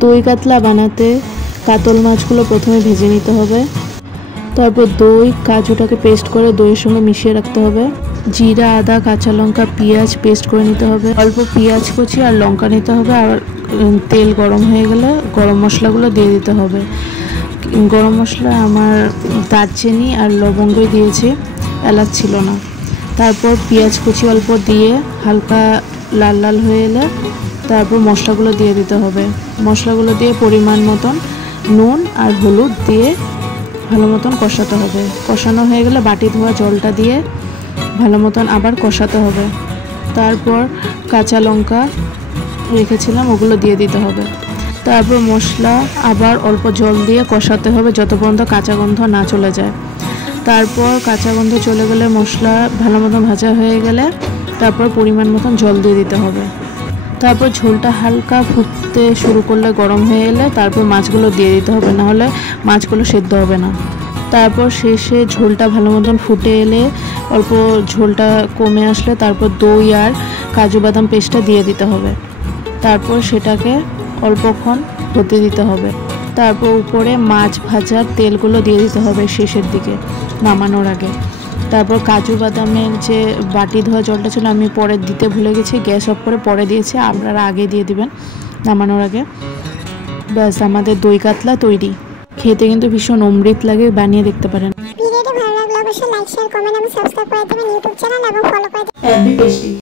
দই কাতলা বানাতে কাতল মাছগুলো প্রথমে ভেজে নিতে হবে। তারপর দই কাজুটাকে পেস্ট করে দইয়ের সঙ্গে মিশিয়ে রাখতে হবে। জিরা, আদা, কাঁচা লঙ্কা, পেঁয়াজ পেস্ট করে নিতে হবে। অল্প পেঁয়াজ কুচি আর লঙ্কা নিতে হবে। আর তেল গরম হয়ে গেলে গরম মশলাগুলো দিয়ে দিতে হবে। গরম মশলা আমার দারচিনি আর লবঙ্গই দিয়েছি, এলাচ ছিল না। তারপর পেঁয়াজ কুচি অল্প দিয়ে হালকা লাল লাল হয়ে এলে তারপর মশলাগুলো দিয়ে দিতে হবে। মশলাগুলো দিয়ে পরিমাণ মতন নুন আর হলুদ দিয়ে ভালো মতন কষাতে হবে। কষানো হয়ে গেলে বাটি ধোয়া জলটা দিয়ে ভালো মতন আবার কষাতে হবে। তারপর কাঁচা লঙ্কা রেখেছিলাম ওগুলো দিয়ে দিতে হবে। তারপর মশলা আবার অল্প জল দিয়ে কষাতে হবে যত পর্যন্ত কাঁচা গন্ধ না চলে যায়। তারপর কাঁচা গন্ধ চলে গেলে মশলা ভালো মতন ভাজা হয়ে গেলে তারপর পরিমাণ মতন জল দিয়ে দিতে হবে। তারপর ঝোলটা হালকা ফুটতে শুরু করলে গরম হয়ে এলে তারপর মাছগুলো দিয়ে দিতে হবে, নাহলে মাছগুলো সেদ্ধ হবে না। তারপর শেষে ঝোলটা ভালো মতন ফুটে এলে অল্প ঝোলটা কমে আসলে তারপর দই আর কাজু বাদাম পেস্টটা দিয়ে দিতে হবে। তারপর সেটাকে অল্পক্ষণ হতে দিতে হবে। তারপর উপরে মাছ ভাজার তেলগুলো দিয়ে দিতে হবে শেষের দিকে নামানোর আগে। তারপর কাজু বাদামের যে বাটি ধোয়া জলটা ছিল আমি পরে দিতে ভুলে গেছি, গ্যাস অফ করে পরে দিয়েছি, আপনারা আগে দিয়ে দিবেন নামানোর আগে। ব্যাস আমাদের দই কাতলা তৈরি। খেতে কিন্তু ভীষণ অমৃত লাগে, বানিয়ে দেখতে পারেন। ভিডিওটি ভালো লাগলে অবশ্যই লাইক, শেয়ার, কমেন্ট এবং সাবস্ক্রাইব করে দেবেন ইউটিউব চ্যানেল এবং ফলো করে দেবেন।